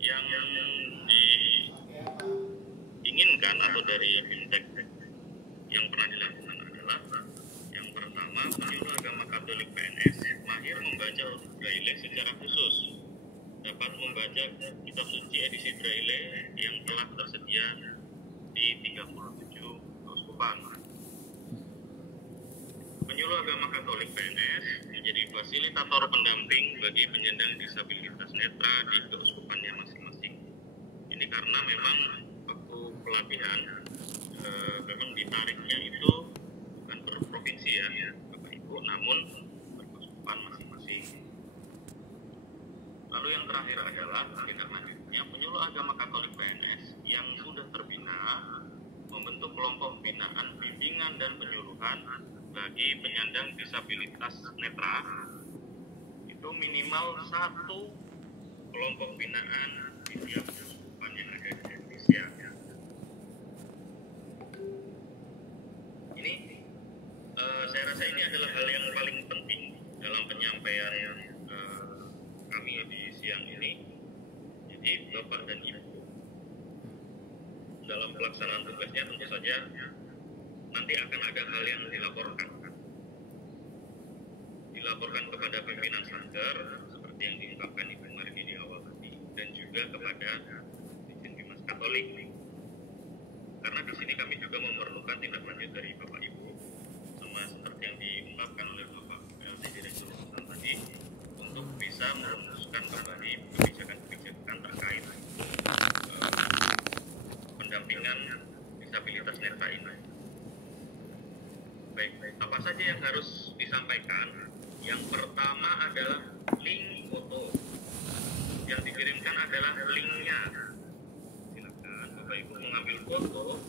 Yang diinginkan atau dari fintech yang pernah dilakukan adalah yang pertama, penyuluh agama Katolik PNS mahir membaca huruf Braille secara khusus, dapat membaca kitab suci edisi Braille yang telah tersedia di 37 keuskupan. Penyuluh agama Katolik PNS menjadi fasilitator pendamping bagi penyandang disabilitas netra di keuskupannya masing-masing. Ini karena memang waktu pelatihan memang ditariknya itu bukan per provinsi ya Bapak Ibu, namun per keuskupan masing-masing. Lalu yang terakhir adalah tindak lanjutnya, penyuluh agama Katolik PNS yang sudah terbina membentuk kelompok binaan bimbingan dan penyuluhan bagi penyandang disabilitas netra. Itu minimal satu kelompok binaan di tiap keuskupan yang ada di Indonesia. Ini saya rasa ini adalah hal yang paling penting dalam penyampaian kami di siang ini. Jadi Bapak dan Ibu dalam pelaksanaan tugasnya tentu saja nanti akan ada hal yang dilaporkan kepada pimpinan Sanggar seperti yang diungkapkan Ibu Mardi di awal tadi, dan juga kepada Dirjen Bimas Katolik. Karena di sini kami juga memerlukan tindak lanjut dari Bapak Ibu, sama seperti yang diungkapkan oleh Bapak PLT Direktur Urusan tadi, untuk bisa merumuskan kembali kebijakan-kebijakan terkait pendampingan disabilitas netra ini. Baik, apa saja yang harus disampaikan? Yang pertama adalah link foto. Yang dikirimkan adalah linknya. Silakan Bapak Ibu mengambil foto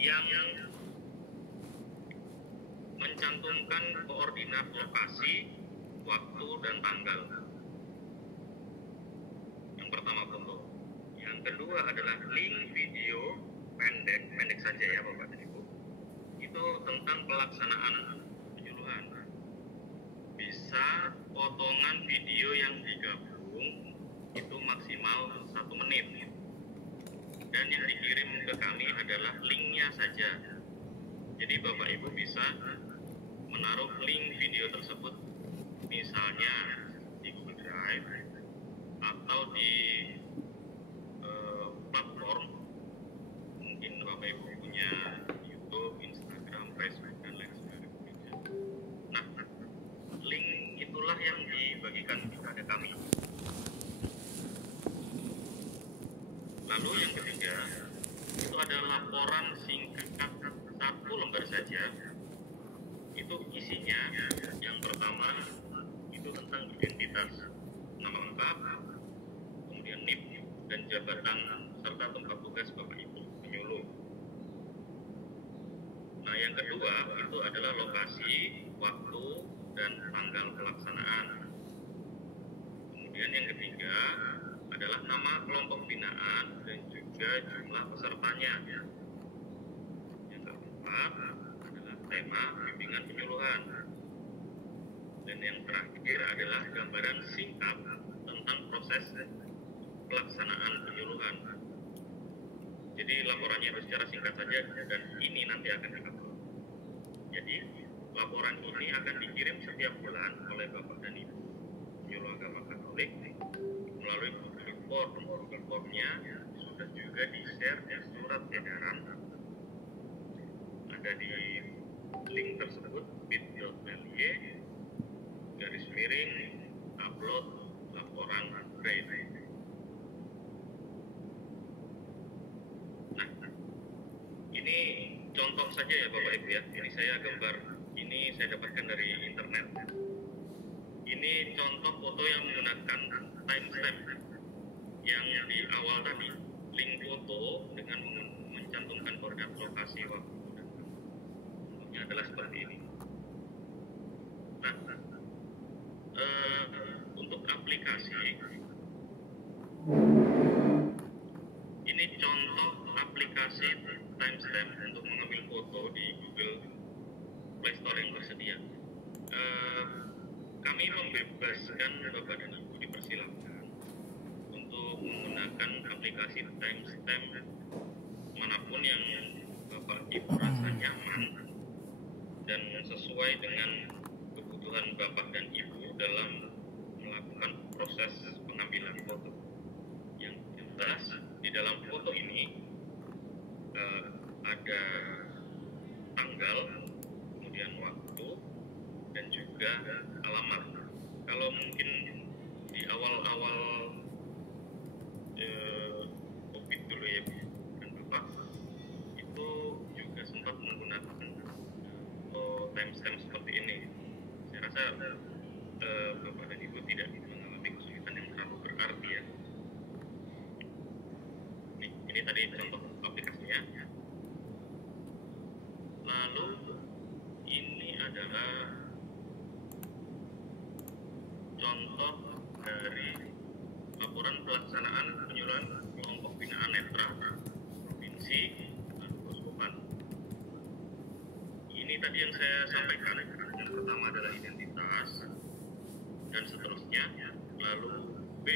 yang mencantumkan koordinat lokasi, waktu, dan tanggal. Yang pertama foto. Yang kedua adalah link video pendek saja ya Bapak dan Ibu. Itu tentang pelaksanaan penyuluhan. Bisa potongan video yang digabung itu maksimal 1 menit. Dan yang dikirim ke kami adalah linknya saja. Jadi Bapak Ibu bisa menaruh link video tersebut misalnya di Google Drive atau di platform, mungkin Bapak Ibu punya YouTube, Instagram, Facebook, dan lain sebagainya. Nah, link itulah yang dibagikan kepada kami. Lalu yang ketiga, itu ada laporan singkat 1 lembar saja. Itu isinya, yang pertama itu tentang identitas, nama lengkap, kemudian NIP dan jabatan serta tempat tugas Bapak Ibu penyuluh. Nah, yang kedua itu adalah lokasi, waktu, dan tanggal pelaksanaan. Kemudian yang ketiga adalah nama kelompok binaan dan juga jumlah pesertanya. Yang keempat adalah tema bimbingan penyuluhan. Dan yang terakhir adalah gambaran singkat tentang proses pelaksanaan penyuluhan. Jadi laporannya itu secara singkat saja, dan ini nanti akan diupload. Jadi laporan ini akan dikirim setiap bulan oleh Bapak dan Ibu penyuluh agama Katolik melalui Google Form. Google Formnya sudah juga di-share di surat edaran. Ada di link tersebut bit.ly/upload laporan Braille. Nah, ini contoh saja ya Bapak Ibu ya. Ini saya gambar, ini saya dapatkan dari internet. Ini contoh foto yang menggunakan timestamp yang di awal tadi, link foto dengan mencantumkan koordinat lokasi, waktu, dan bentuknya adalah seperti ini. Nah, untuk aplikasi, ini contoh aplikasi timestamp untuk mengambil foto di Google Play Store yang tersedia. Kami membebaskan Bapak dan Ibu, dipersilakan kasih timestamp manapun yang Bapak Ibu rasa nyaman dan sesuai dengan kebutuhan Bapak dan Ibu dalam melakukan proses pengambilan foto. Yang jelas di dalam foto ini ada tanggal, kemudian waktu, dan juga alamat. Kalau mungkin di awal-awal COVID dulu ya Bu dan Bapak, itu juga sempat menggunakan timestamp seperti ini. Saya rasa Bapak dan Ibu tidak mengalami kesulitan yang terlalu berarti ya. Ini tadi contoh aplikasinya. Lalu ini adalah contoh dari laporan pelaksanaan penyuluhan kelompok binaan netra provinsi Keuskupan. Ini tadi yang saya sampaikan. Yang pertama adalah identitas dan seterusnya. Lalu B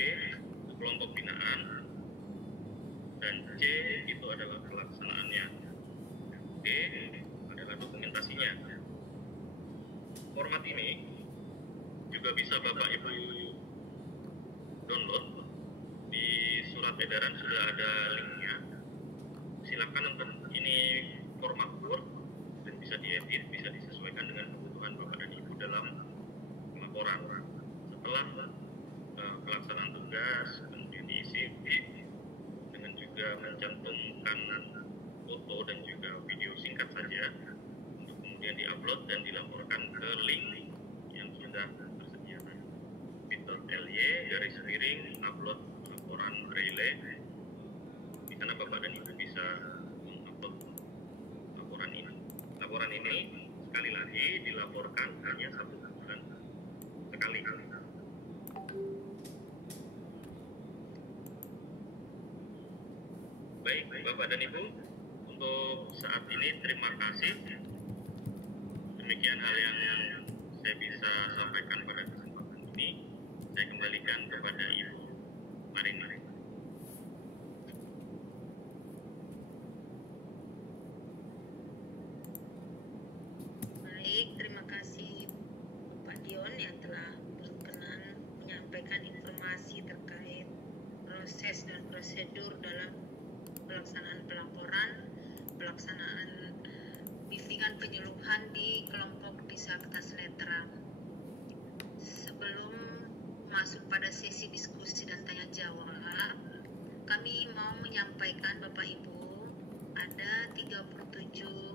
kelompok binaan dan C itu adalah pelaksanaannya. D adalah dokumentasinya. Format ini juga bisa Bapak Ibu download. Di surat edaran sudah ada linknya. Silakan untuk ini format Word dan bisa diedit, bisa disesuaikan dengan kebutuhan Bapak dan Ibu dalam laporan. Setelah pelaksanaan tugas, kemudian diisi dengan juga mencantumkan foto dan juga video singkat saja untuk kemudian diupload dan dilaporkan ke link yang sudah tersedia. bit.ly/upload laporan relay. Di sana Bapak dan Ibu bisa mengupload laporan ini. Laporan ini sekali lagi dilaporkan hanya 1 bulan sekali. Baik, Bapak dan Ibu, untuk saat ini terima kasih. Demikian hal yang saya bisa sampaikan pada kesempatan ini. Saya kembalikan kepada Ibu Marin. Baik, terima kasih Pak Dion yang telah berkenan menyampaikan informasi terkait proses dan prosedur dalam pelaksanaan pelaporan, pelaksanaan bimbingan penyuluhan di kelompok disabilitas netra. Sebelum masuk pada sesi diskusi dan tanya jawab, kami mau menyampaikan Bapak Ibu, ada 37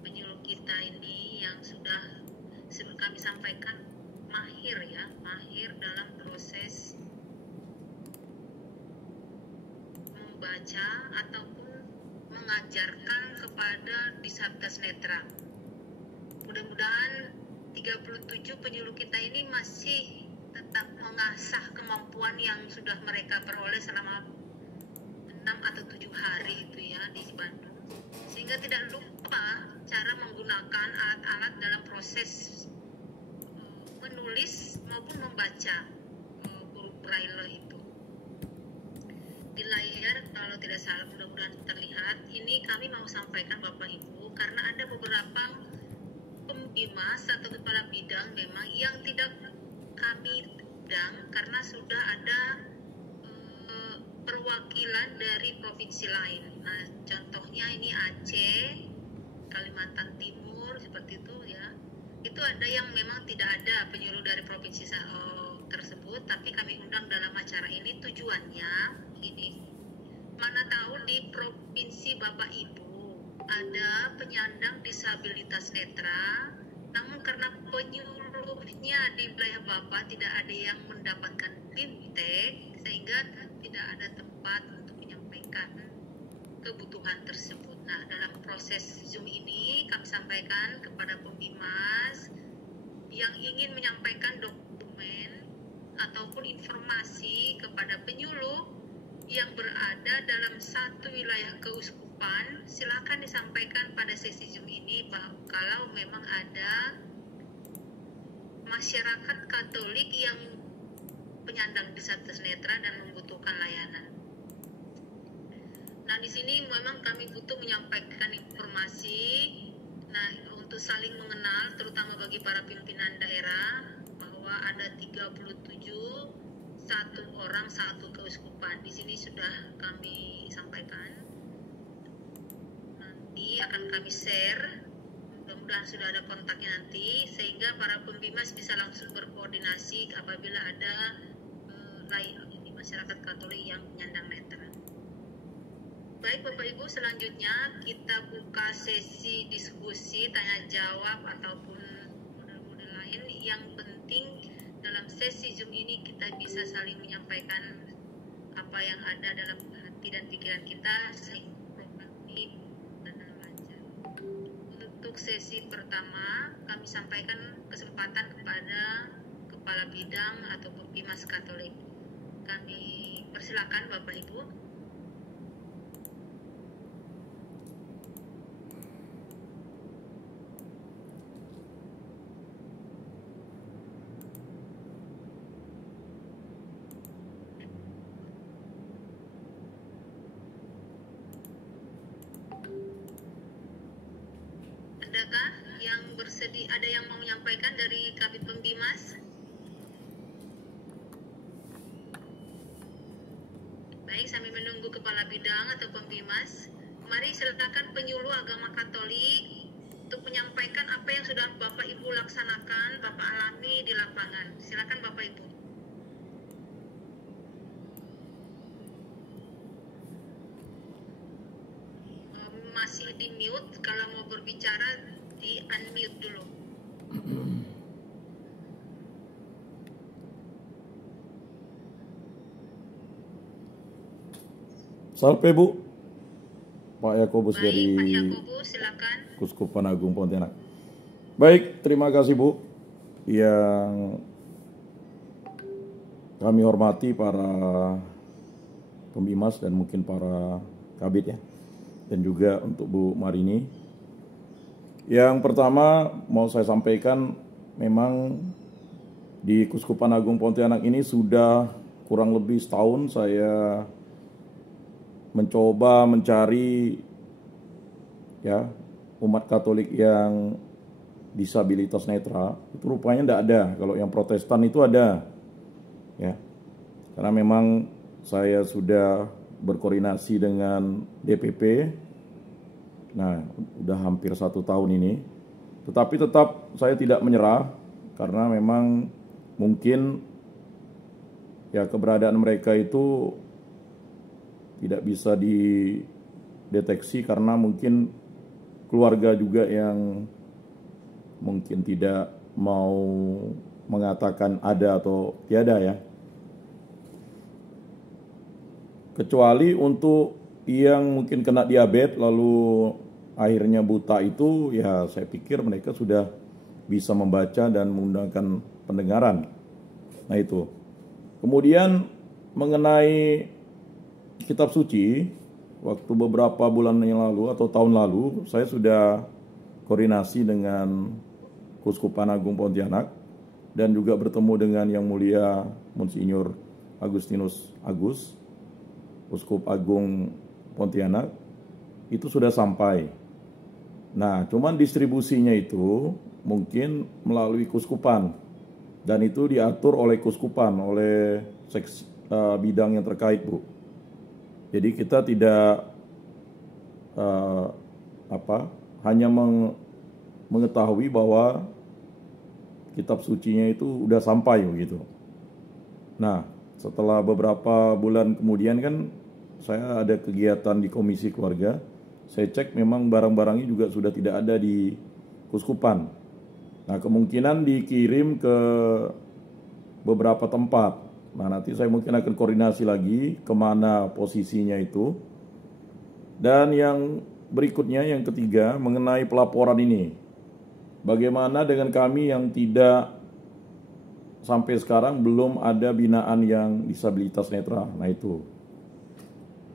penyuluh kita ini yang sudah sebelum kami sampaikan mahir dalam proses membaca ataupun mengajarkan kepada disabilitas netra. Mudah-mudahan 37 penyuluh kita ini masih tetap mengasah kemampuan yang sudah mereka peroleh selama 6 atau 7 hari itu ya di Bandung, sehingga tidak lupa cara menggunakan alat-alat dalam proses menulis maupun membaca huruf braille itu. Di layar kalau tidak salah mudah-mudahan terlihat, ini kami mau sampaikan Bapak Ibu karena ada beberapa pembimas atau kepala bidang memang yang tidak kami undang karena sudah ada perwakilan dari provinsi lain. Nah, contohnya ini Aceh, Kalimantan Timur seperti itu ya. Itu ada yang memang tidak ada penyuluh dari provinsi tersebut, tapi kami undang dalam acara ini. Tujuannya ini, mana tahu di provinsi Bapak Ibu ada penyandang disabilitas netra, namun karena penyuluhnya di wilayah Bapak tidak ada yang mendapatkan BIMTEK, sehingga tidak ada tempat untuk menyampaikan kebutuhan tersebut. Nah, dalam proses Zoom ini kami sampaikan kepada pembimas yang ingin menyampaikan dokumen ataupun informasi kepada penyuluh yang berada dalam satu wilayah keuskupan, silakan disampaikan pada sesi Zoom ini kalau memang ada masyarakat Katolik yang penyandang disabilitas netra dan membutuhkan layanan. Nah, di sini memang kami butuh menyampaikan informasi, nah, untuk saling mengenal, terutama bagi para pimpinan daerah, bahwa ada 37, satu orang, satu keuskupan. Di sini sudah kami sampaikan. Nanti akan kami share. Mudah-mudahan sudah ada kontaknya nanti, sehingga para pembimas bisa langsung berkoordinasi apabila ada di masyarakat Katolik yang penyandang netra. Baik Bapak Ibu, selanjutnya kita buka sesi diskusi, tanya jawab ataupun model-model lain. Yang penting dalam sesi Zoom ini kita bisa saling menyampaikan apa yang ada dalam hati dan pikiran kita sehingga produktif dan lancar. Untuk sesi pertama, kami sampaikan kesempatan kepada Kepala Bidang atau Pembimas Katolik. Kami persilakan Bapak Ibu. Adakah yang bersedia, ada yang mau menyampaikan dari Kabid Pembimas? Baik, sambil menunggu Kepala Bidang atau Pembimas, mari silakan penyuluh agama Katolik untuk menyampaikan apa yang sudah Bapak Ibu laksanakan, Bapak alami di lapangan. Silakan Bapak Ibu. Masih di mute, kalau mau berbicara di unmute dulu. Salve Bu, Pak Yakobus Baik, dari Pak Yakobus, silakan. Kuskupan Agung Pontianak. Baik, terima kasih Bu. Yang kami hormati para pembimas dan mungkin para kabid ya, dan juga untuk Bu Marini. Yang pertama mau saya sampaikan, memang di Kuskupan Agung Pontianak ini sudah kurang lebih setahun saya mencoba mencari ya umat Katolik yang disabilitas netra. Itu rupanya tidak ada. Kalau yang Protestan itu ada ya, karena memang saya sudah berkoordinasi dengan DPP. Nah, udah hampir 1 tahun ini. Tetapi tetap saya tidak menyerah, karena memang mungkin ya keberadaan mereka itu tidak bisa dideteksi karena mungkin keluarga juga yang mungkin tidak mau mengatakan ada atau tiada ya. Kecuali untuk yang mungkin kena diabetes lalu akhirnya buta itu, ya saya pikir mereka sudah bisa membaca dan menggunakan pendengaran. Nah itu. Kemudian mengenai kitab suci, waktu beberapa bulan yang lalu atau tahun lalu saya sudah koordinasi dengan Kuskupan Agung Pontianak dan juga bertemu dengan Yang Mulia Monsinyur Agustinus Agus, Uskup Agung Pontianak. Itu sudah sampai. Nah, cuman distribusinya itu mungkin melalui kuskupan, dan itu diatur oleh kuskupan, oleh bidang yang terkait, Bu. Jadi kita tidak hanya mengetahui bahwa kitab sucinya itu udah sampai begitu. Nah, setelah beberapa bulan kemudian kan saya ada kegiatan di Komisi Keluarga. Saya cek memang barang-barangnya juga sudah tidak ada di kuskupan. Nah, kemungkinan dikirim ke beberapa tempat. Nah, nanti saya mungkin akan koordinasi lagi kemana posisinya itu. Dan yang berikutnya, yang ketiga, mengenai pelaporan ini. Bagaimana dengan kami yang tidak sampai sekarang belum ada binaan yang disabilitas netra? Nah itu.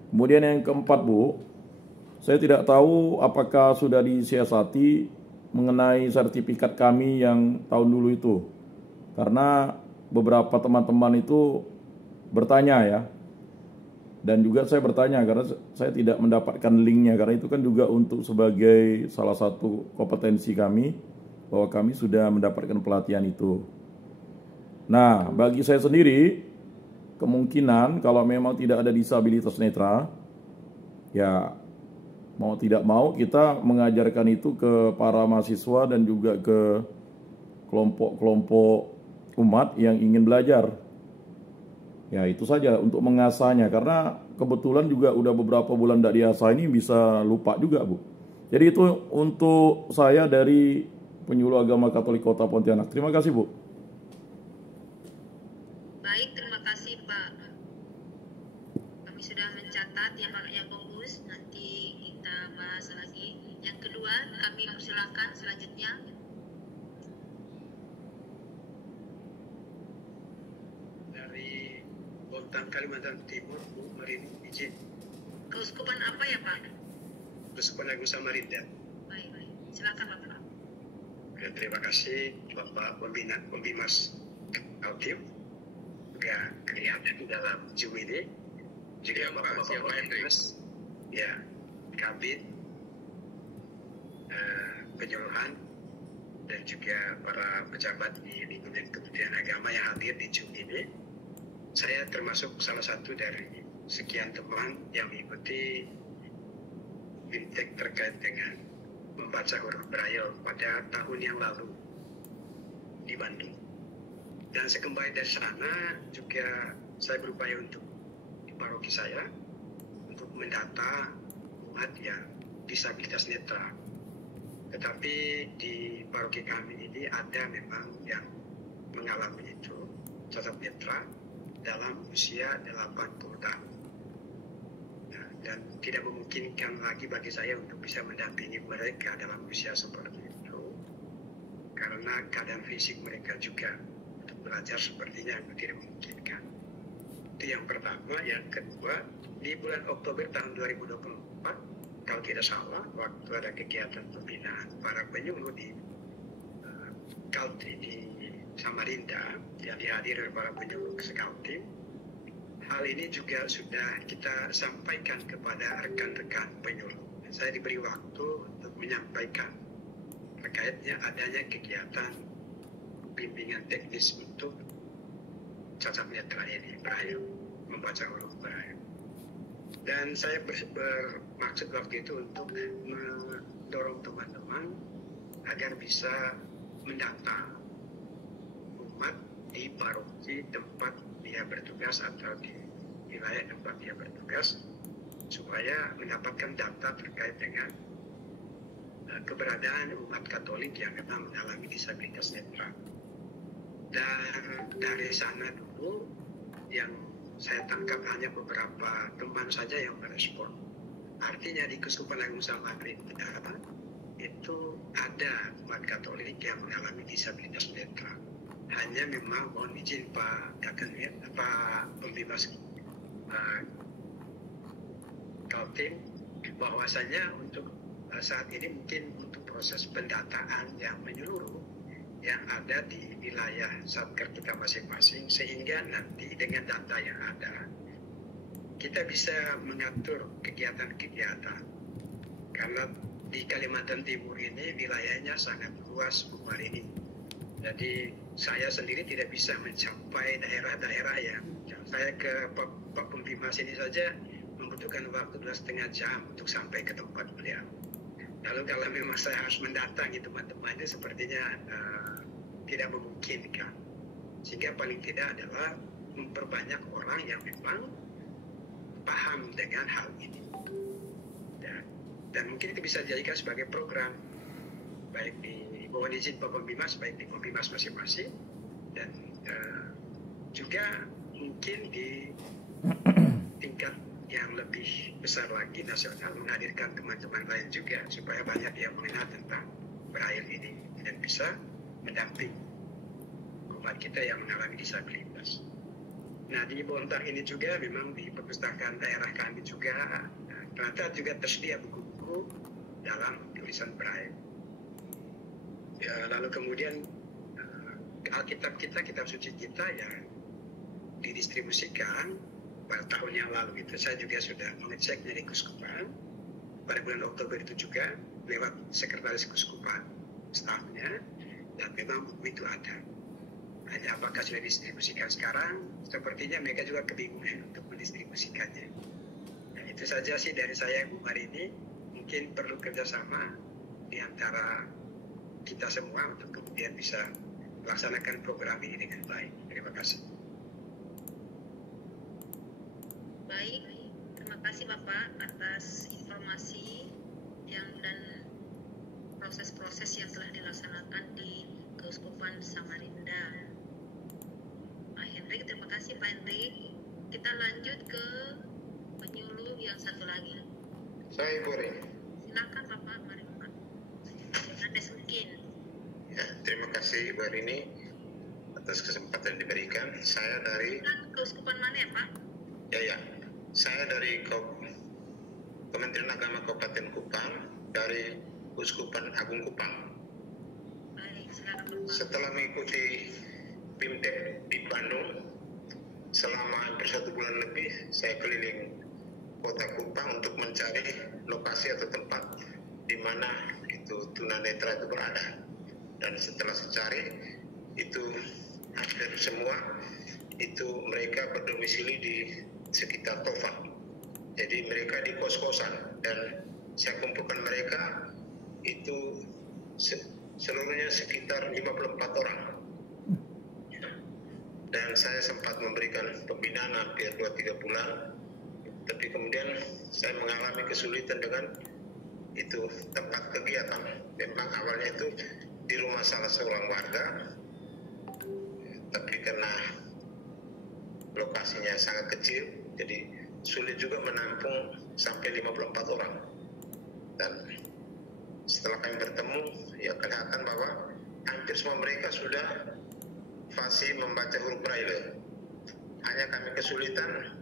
Kemudian yang keempat, Bu, saya tidak tahu apakah sudah disiasati mengenai sertifikat kami yang tahun dulu itu. Karena beberapa teman-teman itu bertanya ya, Dan juga saya bertanya karena saya tidak mendapatkan linknya, karena itu kan juga untuk sebagai salah satu kompetensi kami bahwa kami sudah mendapatkan pelatihan itu. Nah, bagi saya sendiri kemungkinan kalau memang tidak ada disabilitas netra, ya mau tidak mau kita mengajarkan itu ke para mahasiswa dan juga ke kelompok-kelompok umat yang ingin belajar. Ya itu saja untuk mengasahnya, karena kebetulan juga udah beberapa bulan tidak diasah ini bisa lupa juga, Bu. Jadi itu untuk saya dari Penyuluh Agama Katolik Kota Pontianak. Terima kasih, Bu. Baik, terima kasih Pak. Kami sudah mencatat ya Pak, yang bagus. Nanti kita bahas lagi. Yang kedua, kami persilakan selanjutnya. Dari Bontang, Kalimantan Timur, Bu Marini izin. Keuskupan apa ya Pak? Keuskupan Agung Samarinda. Baik, silakan Bapak. Ya, terima kasih Bapak Pembimas Kaltim. Juga kelihatan dalam Zoom ini. Juga Bapak Pembimas, ya, Kabit, penyuluhan, dan juga para pejabat di lingkungan Kementerian Agama yang hadir di Zoom ini. Saya termasuk salah satu dari sekian teman yang mengikuti BIMTEK terkait dengan membaca huruf Braille pada tahun yang lalu di Bandung. Dan sekembali dari sana juga saya berupaya untuk di paroki saya untuk mendata umat yang disabilitas netra. Tetapi di paroki kami ini ada memang yang mengalami itu cacat netra dalam usia 80 tahun. Nah, dan tidak memungkinkan lagi bagi saya untuk bisa mendampingi mereka dalam usia seperti itu karena keadaan fisik mereka juga untuk belajar sepertinya tidak memungkinkan. Itu yang pertama. Yang kedua, di bulan Oktober tahun 2024 kalau tidak salah, waktu ada kegiatan pembinaan para penyuluh di Kaltim di Samarinda yang dihadiri oleh para penyuluh Kaltim, hal ini juga sudah kita sampaikan kepada rekan-rekan penyuluh. Saya diberi waktu untuk menyampaikan terkaitnya adanya kegiatan bimbingan teknis untuk cacat netra ini, Braille, membaca huruf Braille. Dan saya bermaksud waktu itu untuk mendorong teman-teman agar bisa mendata umat di paroki tempat dia bertugas atau di wilayah tempat dia bertugas supaya mendapatkan data terkait dengan keberadaan umat Katolik yang memang mengalami disabilitas netra. Dan dari sana dulu yang saya tangkap hanya beberapa teman saja yang merespon. Artinya di Keuskupan Agung Samarinda itu ada umat Katolik yang mengalami disabilitas netra. Hanya memang mohon izin Pak Pembimas Kaltim bahwasanya untuk saat ini mungkin untuk proses pendataan yang menyeluruh yang ada di wilayah satker kita masing-masing, sehingga nanti dengan data yang ada kita bisa mengatur kegiatan-kegiatan. Karena di Kalimantan Timur ini wilayahnya sangat luas, Bu Marini. Jadi saya sendiri tidak bisa mencapai daerah-daerah yang saya ke Pak Pembimas ini saja membutuhkan waktu 2,5 jam untuk sampai ke tempat beliau. Lalu kalau memang saya harus mendatangi teman-teman itu sepertinya tidak memungkinkan. Sehingga paling tidak adalah memperbanyak orang yang memang paham dengan hal ini. Dan mungkin itu bisa dijadikan sebagai program baik di mohon izin Pak Pembimas, baik di Pembimas masing-masing dan juga mungkin di tingkat yang lebih besar lagi nasional menghadirkan teman-teman lain juga supaya banyak yang mengenal tentang Braille ini dan bisa mendampingi umat kita yang mengalami disabilitas. Nah di Bontang ini juga memang di perpustakaan daerah kami juga ternyata juga tersedia buku-buku dalam tulisan Braille. Ya, lalu kemudian Alkitab kita, kitab suci kita yang didistribusikan beberapa tahun yang lalu itu saya juga sudah mengecek dari Keuskupan pada bulan Oktober itu juga lewat sekretaris Keuskupan stafnya, dan memang buku itu ada. Hanya apakah sudah didistribusikan sekarang? Sepertinya mereka juga kebingungan untuk mendistribusikannya. Nah, itu saja sih dari saya Bu hari ini. Mungkin perlu kerjasama di antara kita semua untuk kemudian bisa melaksanakan program ini dengan baik. Terima kasih. Baik, terima kasih Bapak atas informasi dan proses-proses yang telah dilaksanakan di Keuskupan Samarinda. Pak Hendrik, terima kasih Pak Hendrik. Kita lanjut ke penyuluh yang satu lagi. Saya Ibu Rini. Silakan Bapak, mari Bapak. Yohanes mungkin. Ya, terima kasih Ibu Rini atas kesempatan diberikan. Saya dari Keuskupan mana ya Pak? ya, saya dari Kementerian Agama Kabupaten Kupang, dari Keuskupan Agung Kupang. Baik, silakan Bapak. Setelah mengikuti BIMTEK di Bandung selama hampir 1 bulan lebih, saya keliling kota Kupang untuk mencari lokasi atau tempat di mana itu tunanetra itu berada. Dan setelah saya cari, itu hampir semua itu mereka berdomisili di sekitar Tofa. Jadi mereka di kos-kosan, dan saya kumpulkan mereka itu seluruhnya sekitar 54 orang. Dan saya sempat memberikan pembinaan hampir 2-3 bulan, tapi kemudian saya mengalami kesulitan dengan itu tempat kegiatan. Memang awalnya itu di rumah salah seorang warga, tapi karena lokasinya sangat kecil, jadi sulit juga menampung sampai 54 orang. Dan setelah kami bertemu, ya kelihatan bahwa hampir semua mereka sudah fasih membaca huruf Braille. Hanya kami kesulitan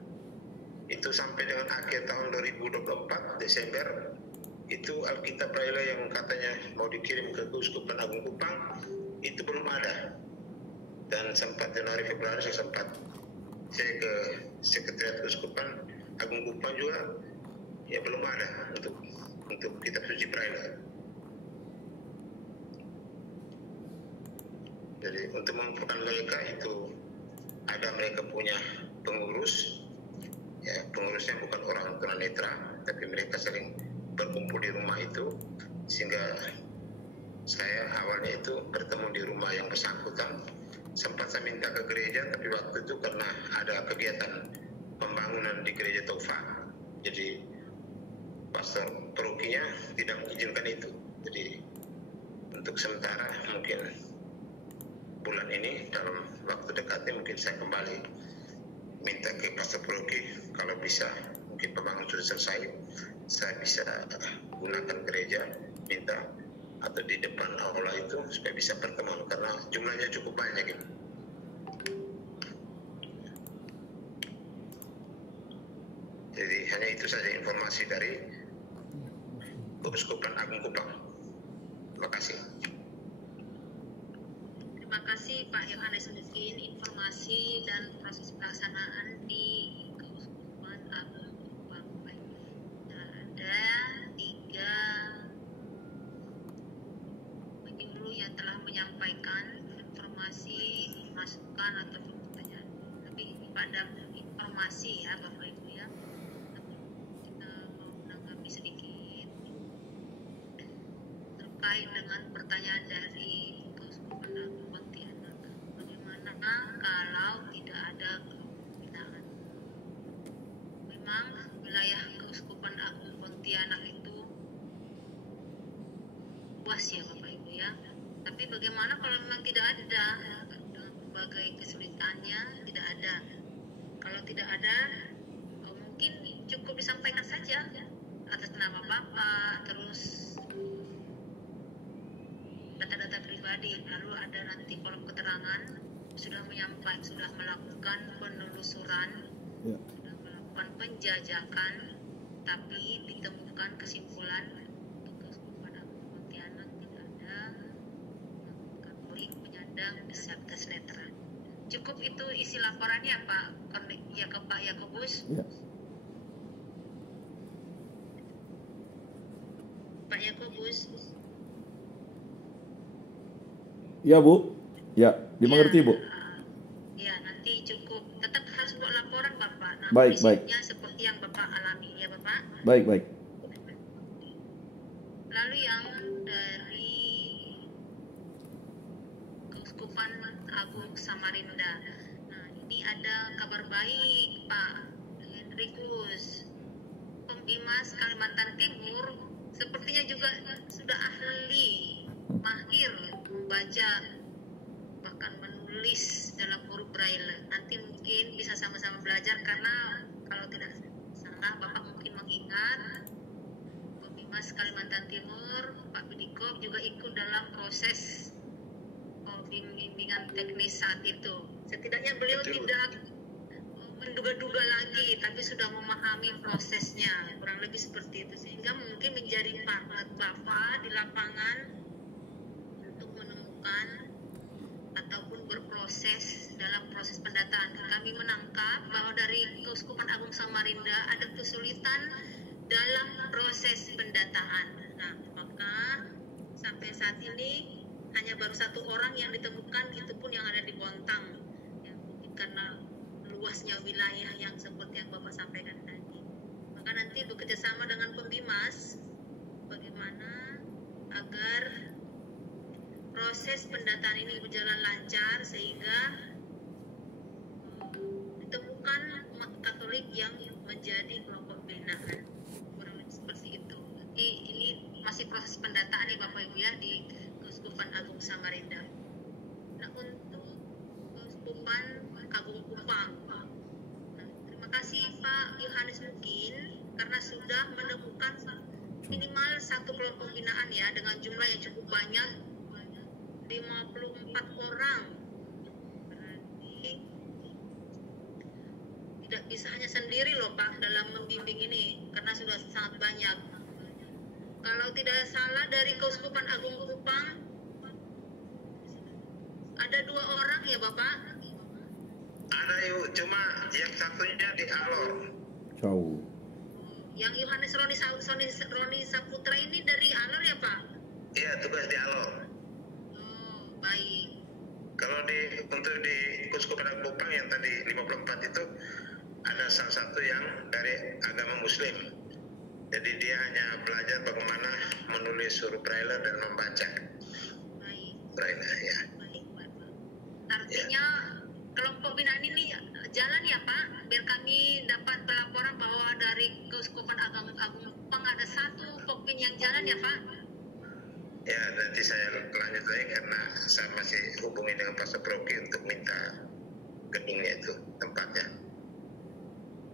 itu sampai dengan akhir tahun 2024 Desember, itu Alkitab Braille yang katanya mau dikirim ke Keuskupan Agung Kupang itu belum ada. Dan sempat Januari Februari saya ke Sekretariat Keuskupan Agung Kupang juga, ya belum ada untuk kitab suci Braille. Jadi untuk mengumpulkan mereka itu ada mereka punya pengurus, ya pengurusnya bukan orang tunanetra, tapi mereka sering berkumpul di rumah itu, sehingga saya awalnya itu bertemu di rumah yang bersangkutan. Sempat saya minta ke gereja, tapi waktu itu karena ada kegiatan pembangunan di gereja Tofa, jadi pastor parokinya tidak mengizinkan itu. Jadi untuk sementara mungkin bulan ini dalam waktu dekatnya mungkin saya kembali minta ke pastor paroki, kalau bisa mungkin pembangunan sudah selesai, saya bisa gunakan gereja, minta atau di depan aula itu supaya bisa pertemuan, karena jumlahnya cukup banyak gitu. Jadi hanya itu saja informasi dari Keuskupan Agung Kupang. Terima kasih. Terima kasih Pak Yohanes, mungkin informasi dan proses pelaksanaan di Keuskupan Agung Kupang. Ada 3 penyuluh yang telah menyampaikan informasi, masukan atau pertanyaan. Lebih pada informasi ya Bapak Ibu ya. Kita mau menanggapi sedikit terkait dengan pertanyaan dari Keuskupan Agung Pontianak. Bagaimana kalau tidak ada pembinaan? Memang wilayah Keuskupan Agung Pontianak itu luas ya Bapak Ibu ya. Tapi bagaimana kalau memang tidak ada, dengan berbagai kesulitannya tidak ada. Kalau tidak ada, mungkin cukup disampaikan saja atas nama Bapak, terus data-data pribadi, lalu ada nanti kolom keterangan sudah melakukan penelusuran, sudah melakukan penjajakan, tapi ditemukan kesimpulan untuk Keuskupan Agung Pontianak tidak ada Katolik penyandang disabilitas netra. Cukup itu isi laporannya Pak Pak Yakobus. Ya. Pak Yakobus. Ya Bu, ya dimengerti Bu. Ya, nanti cukup. Tetap harus buat laporan Bapak. Nah, Baik, baik. kondisinya seperti yang Bapak alami ya Bapak. Baik, baik. Lalu yang dari Keuskupan Agung Samarinda. Nah, ini ada kabar baik Pak Hendrikus. Pembimas Kalimantan Timur sepertinya juga sudah ahli, mahir membaca bahkan menulis dalam huruf braille. Nanti mungkin bisa sama-sama belajar karena kalau tidak salah Bapak mungkin mengingat Pembimas Kalimantan Timur Pak Bidikop juga ikut dalam proses bimbingan teknis saat itu. Setidaknya beliau tidak menduga-duga lagi, tapi sudah memahami prosesnya, kurang lebih seperti itu, sehingga mungkin menjadi Bapak di lapangan untuk menemukan ataupun berproses dalam proses pendataan. Kami menangkap bahwa dari Keuskupan Agung Samarinda ada kesulitan dalam proses pendataan. Nah, maka sampai saat ini hanya baru 1 orang yang ditemukan, itu pun yang ada di Bontang. Ya, mungkin karena luasnya wilayah yang seperti yang Bapak sampaikan tadi. Maka nanti bekerja sama dengan Pembimas bagaimana agar proses pendataan ini berjalan lancar sehingga ditemukan umat Katolik yang menjadi kelompok binaan. Kurang lebih seperti itu. Jadi ini masih proses pendataan ya Bapak Ibu ya di Keuskupan Agung Samarinda. Nah, untuk Keuskupan Agung Kupang. Nah, terima kasih Pak Yohanes mungkin karena sudah menemukan minimal 1 kelompok binaan ya dengan jumlah yang cukup banyak, 54 orang. Berarti tidak bisa hanya sendiri loh Pak dalam membimbing ini karena sudah sangat banyak. Kalau tidak salah dari Keuskupan Agung Kupang ada 2 orang ya Bapak? Ada Ibu, cuma yang satunya di Alor. Jauh. Yang Yohanes Roni Saputra ini dari Alor ya Pak? Iya, tugas di Alor. Oh, baik. Kalau untuk di Keuskupan Agung Kupang yang tadi 54 itu ada salah satu yang dari agama Muslim. Jadi dia hanya belajar bagaimana menulis huruf braille dan membaca Baik. braille ya. Baik, Bapak. Artinya kelompok binaan ini jalan ya Pak, biar kami dapat pelaporan bahwa dari Keuskupan Agung Kupang ada 1 pokpin yang jalan ya Pak. Ya, nanti saya lanjut lagi karena saya masih hubungi dengan Pak Seproki untuk minta gedungnya itu tempatnya.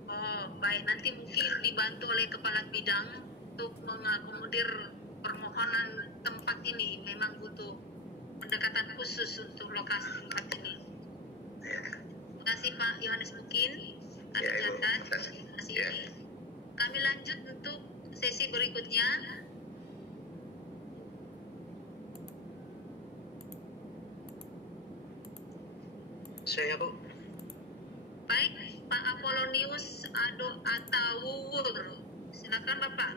Oh, baik. Nanti mungkin dibantu oleh Kepala Bidang untuk mengakomodir permohonan tempat ini. Memang butuh pendekatan khusus untuk lokasi tempat ini. Terima kasih Pak Yohanes mungkin. Kami Ya, Ibu. catat. Terima kasih. Terima kasih. Ya. Kami lanjut untuk sesi berikutnya. Saya Bu. Baik, Pak Apolonius Atawur. Silakan Bapak.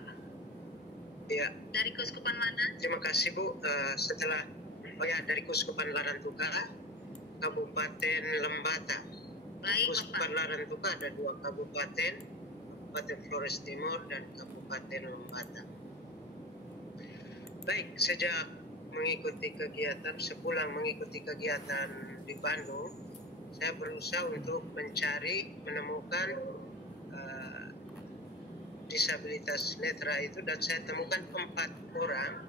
Ya, Dari Keuskupan mana? terima kasih Bu. Dari Keuskupan Larantuka, Kabupaten Lembata. Baik Keuskupan Bapak. Larantuka ada 2 kabupaten, Kabupaten Flores Timur dan Kabupaten Lembata. Baik, sejak sepulang mengikuti kegiatan di Bandung, saya berusaha untuk menemukan disabilitas netra itu, dan saya temukan 4 orang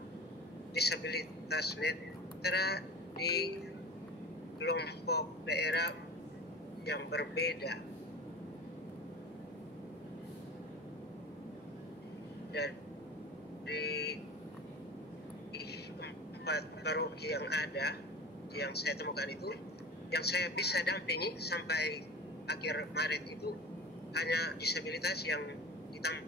disabilitas netra di kelompok daerah yang berbeda. Dan di 4 paroki yang ada yang saya temukan itu, yang saya bisa dampingi sampai akhir Maret itu hanya disabilitas yang ditambah.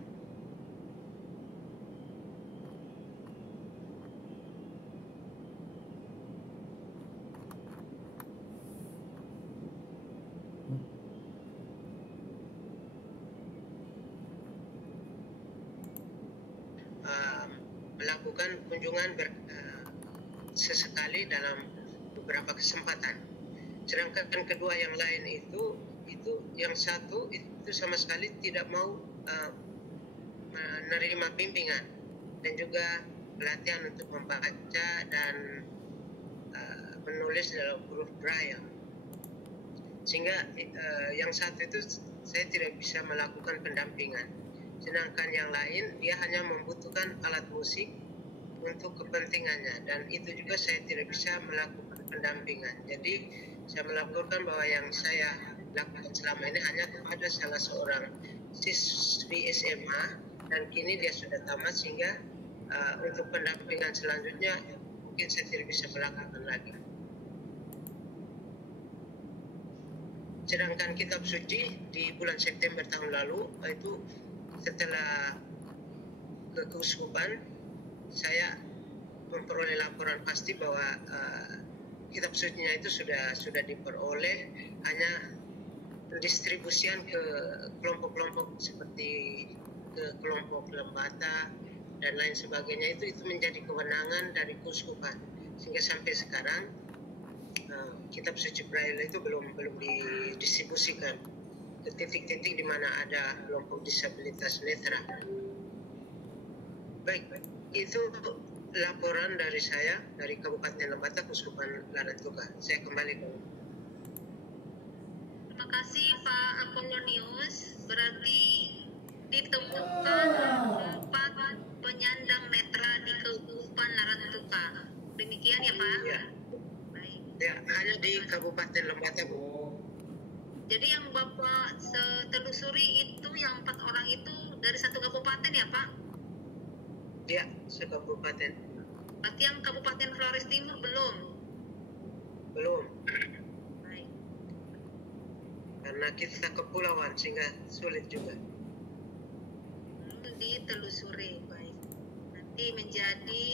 melakukan kunjungan sesekali dalam beberapa kesempatan. Sedangkan kedua yang lain itu yang satu itu sama sekali tidak mau menerima bimbingan dan juga pelatihan untuk membaca dan menulis dalam huruf Braille. Sehingga yang satu itu saya tidak bisa melakukan pendampingan. Sedangkan yang lain dia hanya membutuhkan alat musik untuk kepentingannya, dan itu juga saya tidak bisa melakukan pendampingan. Jadi saya melaporkan bahwa yang saya lakukan selama ini hanya kepada salah seorang siswi SMA, dan kini dia sudah tamat, sehingga untuk pendampingan selanjutnya mungkin saya tidak bisa melakukan lagi. Sedangkan kitab suci di bulan September tahun lalu itu setelah ke keuskupan, saya memperoleh laporan pasti bahwa kitab sucinya itu sudah diperoleh, hanya distribusian ke kelompok-kelompok seperti ke kelompok lembata dan lain sebagainya, itu menjadi kewenangan dari keuskupan. Sehingga sampai sekarang kitab suci Braille itu belum didistribusikan ke titik-titik di mana ada kelompok disabilitas netra. Baik, itu laporan dari saya dari Kabupaten Lembata, Keuskupan Larantuka. Saya kembali ke. Terima kasih Pak Apolonius. Berarti ditemukan 4 penyandang netra di Keuskupan Larantuka. Demikian ya Pak? Ya. Baik. Ya, hanya di Kabupaten Lembata, Bu. Jadi yang Bapak telusuri itu yang 4 orang itu dari satu kabupaten ya Pak? Ya, sekabupaten. Berarti yang Kabupaten Flores Timur belum? Belum, Baik. karena kita kepulauan sehingga sulit juga. Belum ditelusuri. Baik. Nanti menjadi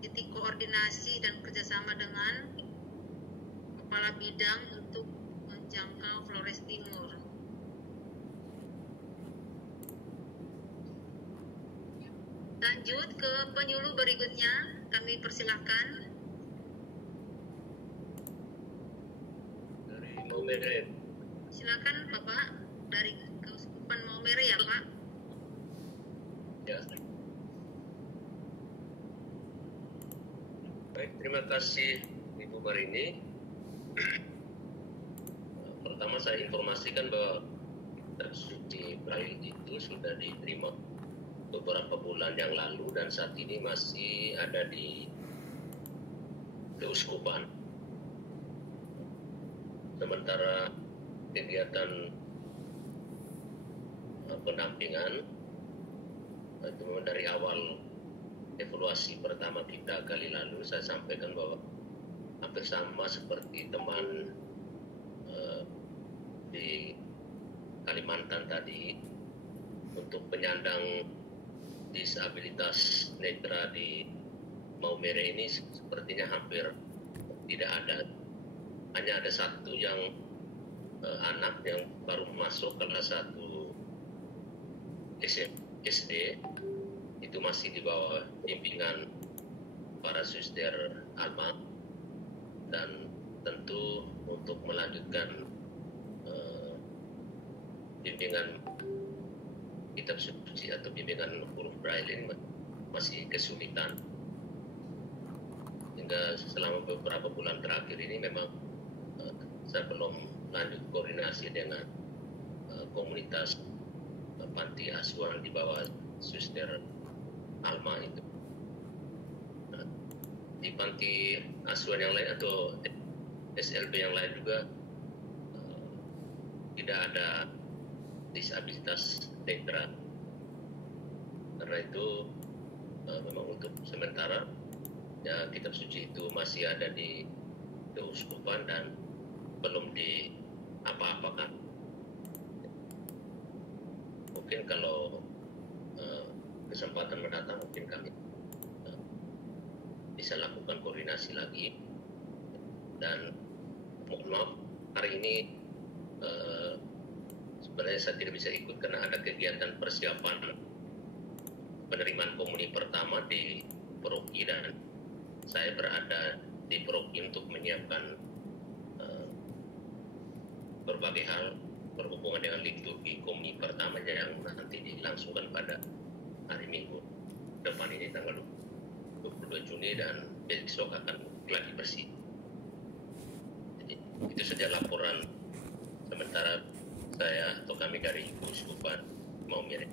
titik koordinasi dan kerjasama dengan kepala bidang untuk menjangkau Flores Timur. Lanjut ke penyuluh berikutnya, kami persilakan. Dari Maumere. Silakan Bapak dari Keuskupan Maumere ya Pak. Ya. Baik, terima kasih Ibu Marini. Pertama saya informasikan bahwa kitab suci Braille itu sudah diterima beberapa bulan yang lalu dan saat ini masih ada di keuskupan. Sementara kegiatan pendampingan itu dari awal evaluasi pertama kita kali lalu saya sampaikan bahwa hampir sama seperti teman di Kalimantan tadi, untuk penyandang disabilitas netra di Maumere ini sepertinya hampir tidak ada. Hanya ada satu yang anak yang baru masuk kelas 1 SD, itu masih di bawah bimbingan para suster Alma, dan tentu untuk melanjutkan bimbingan kitab suci atau bimbingan huruf Braille ini masih kesulitan. Hingga selama beberapa bulan terakhir ini memang saya belum lanjut koordinasi dengan komunitas panti asuhan di bawah suster Alma itu. Di panti asuhan yang lain atau SLB yang lain juga tidak ada disabilitas netra. Karena itu memang untuk sementara ya kitab suci itu masih ada di keuskupan dan belum di apa-apakan. Mungkin kalau kesempatan mendatang mungkin kami bisa lakukan koordinasi lagi. Dan mohon maaf hari ini sebenarnya saya tidak bisa ikut karena ada kegiatan persiapan penerimaan komuni pertama di Paroki, dan saya berada di Paroki untuk menyiapkan berbagai hal berhubungan dengan liturgi komuni pertamanya yang nanti dilangsungkan pada hari Minggu depan ini tanggal 22 Juni, dan besok akan lagi bersih. Jadi itu saja laporan sementara saya atau kami dari Uskupan Maumere.